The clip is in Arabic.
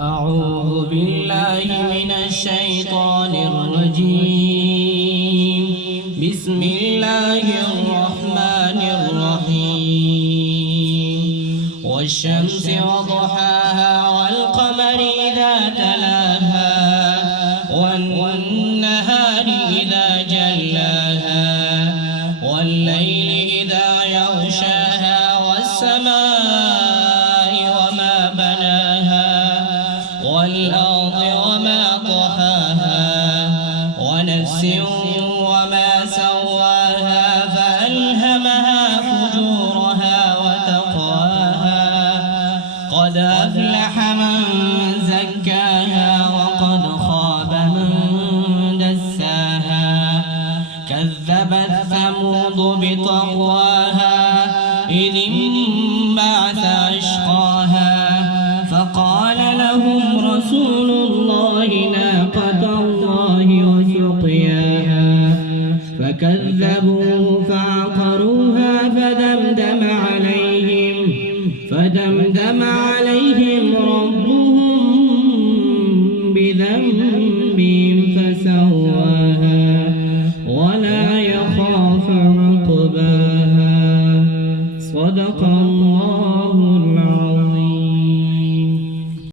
أعوذ بالله من الشيطان الرجيم. بسم الله الرحمن الرحيم. والشمس وضحاها والقمر إذا تلاها والنهار إذا جلاها والليل إذا يغشاها والسماء وما بناها والأرض وما طحاها ونفس وما سواها فألهمها فجورها وتقواها قد أفلح من زكاها وقد خاب من دساها كذبت ثمود بطغواها إذ انبعث أشقاها فقال لهم رسول الله ناقة الله وسقياها فكذبوه فعقروها فدمدم عليهم